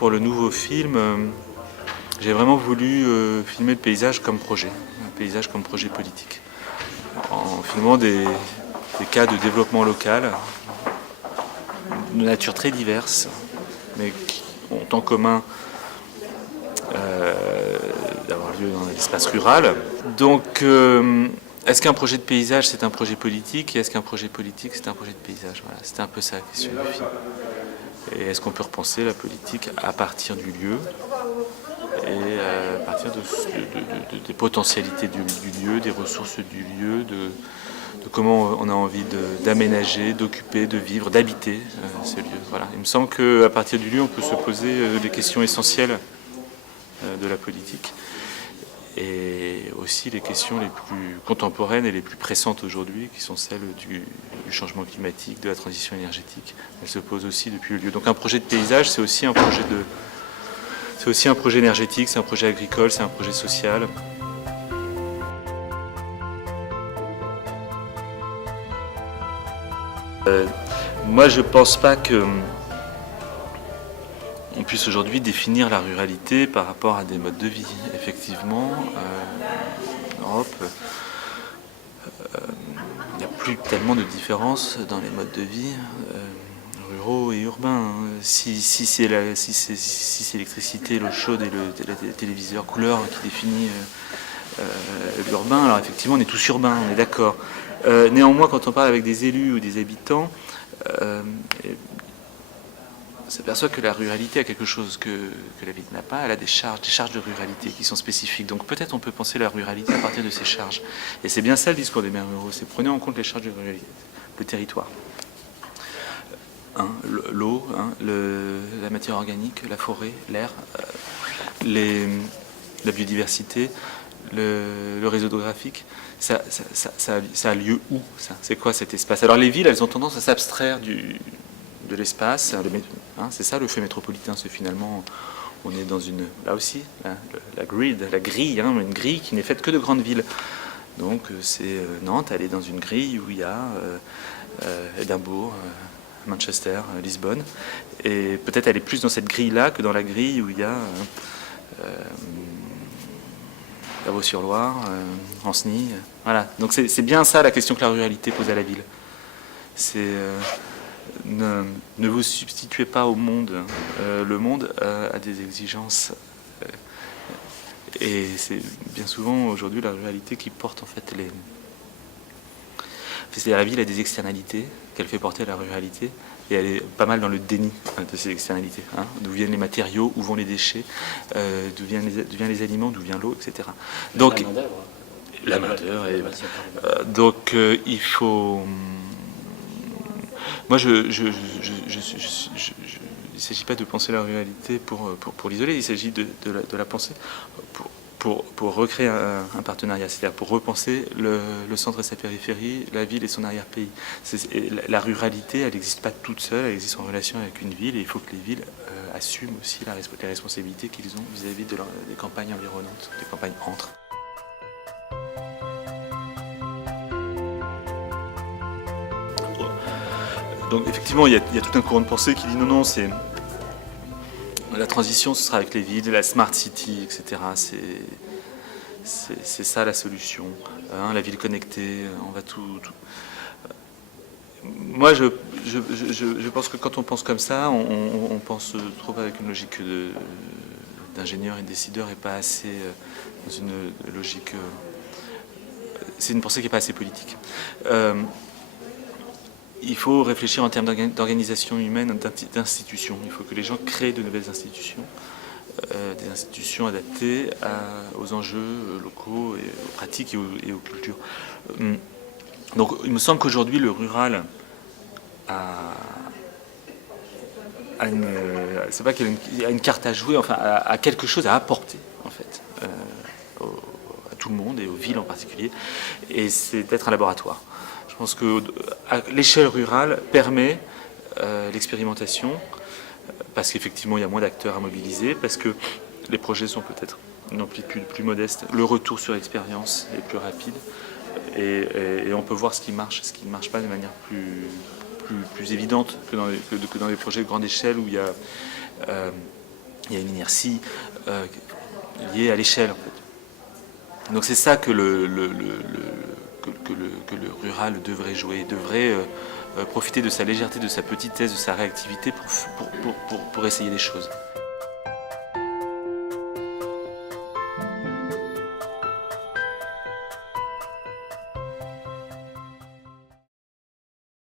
Pour le nouveau film, j'ai vraiment voulu filmer le paysage comme projet, un paysage comme projet politique, en filmant des cas de développement local, de nature très diverse, mais qui ont en commun d'avoir lieu dans l'espace rural. Donc, est-ce qu'un projet de paysage c'est un projet politique, et est-ce qu'un projet politique c'est un projet de paysage? Voilà, c'était un peu ça la question du film. Et est-ce qu'on peut repenser la politique à partir du lieu et à partir des potentialités du lieu, des ressources du lieu, de comment on a envie d'aménager, d'occuper, de vivre, d'habiter ce lieu. Voilà. Il me semble qu'à partir du lieu, on peut se poser les questions essentielles de la politique et aussi les questions les plus contemporaines et les plus pressantes aujourd'hui, qui sont celles du changement climatique, de la transition énergétique. Elles se posent aussi depuis le lieu. Donc un projet de paysage, c'est aussi un projet énergétique, c'est un projet agricole, c'est un projet social. Moi, je pense pas que on puisse aujourd'hui définir la ruralité par rapport à des modes de vie. Effectivement, en Europe, il n'y a plus tellement de différence dans les modes de vie ruraux et urbains. Si c'est l'électricité, l'eau chaude et le téléviseur couleur qui définit l'urbain, alors effectivement on est tous urbains, on est d'accord. Néanmoins, quand on parle avec des élus ou des habitants, on s'aperçoit que la ruralité a quelque chose que la ville n'a pas. Elle a des charges de ruralité qui sont spécifiques. Donc peut-être on peut penser la ruralité à partir de ces charges. Et c'est bien ça le discours des maires ruraux, c'est prenez en compte les charges de ruralité, le territoire. L'eau, la matière organique, la forêt, l'air, la biodiversité, le réseau géographique. Ça a lieu où, ça? C'est quoi cet espace? Alors les villes, elles ont tendance à s'abstraire de l'espace, c'est ça le fait métropolitain, c'est finalement, on est dans une, là aussi, la grille, une grille qui n'est faite que de grandes villes. Donc c'est Nantes, elle est dans une grille où il y a Édimbourg, Manchester, Lisbonne, et peut-être elle est plus dans cette grille-là que dans la grille où il y a Davos-sur-Loire, Ancenis, voilà. Donc c'est bien ça la question que la ruralité pose à la ville. C'est ne vous substituez pas au monde. Le monde a des exigences. Et c'est bien souvent aujourd'hui la ruralité qui porte en fait les... C'est-à-dire la ville a des externalités qu'elle fait porter à la ruralité et elle est pas mal dans le déni de ces externalités. D'où viennent les matériaux, où vont les déchets, d'où viennent les aliments, d'où vient l'eau, etc. Donc, la main-d'œuvre. Donc il faut... Moi, il ne s'agit pas de penser la ruralité pour l'isoler, il s'agit de la penser pour recréer un partenariat, c'est-à-dire pour repenser le centre et sa périphérie, la ville et son arrière-pays. La ruralité, elle n'existe pas toute seule, elle existe en relation avec une ville, et il faut que les villes assument aussi les responsabilités qu'ils ont vis-à-vis des campagnes environnantes, des campagnes entre. Donc effectivement, il y a tout un courant de pensée qui dit non, c'est la transition, ce sera avec les villes, la smart city, etc. C'est ça la solution. La ville connectée, on va tout. Moi, je pense que quand on pense comme ça, on pense trop avec une logique d'ingénieur et de décideur et pas assez dans une logique. C'est une pensée qui n'est pas assez politique. Il faut réfléchir en termes d'organisation humaine, d'institutions. Il faut que les gens créent de nouvelles institutions, des institutions adaptées aux enjeux locaux, et aux pratiques et aux cultures. Donc il me semble qu'aujourd'hui le rural c'est pas qu'il a une carte à jouer, enfin a quelque chose à apporter en fait à tout le monde et aux villes en particulier, et c'est d'être un laboratoire. Je pense que l'échelle rurale permet l'expérimentation, parce qu'effectivement il y a moins d'acteurs à mobiliser, parce que les projets sont peut-être une amplitude plus modeste, le retour sur l'expérience est plus rapide, et on peut voir ce qui ne marche pas de manière plus évidente que dans les projets de grande échelle où il y a il y a une inertie liée à l'échelle en fait. Donc c'est ça que le rural devrait jouer, devrait profiter de sa légèreté, de sa petitesse, de sa réactivité pour essayer des choses.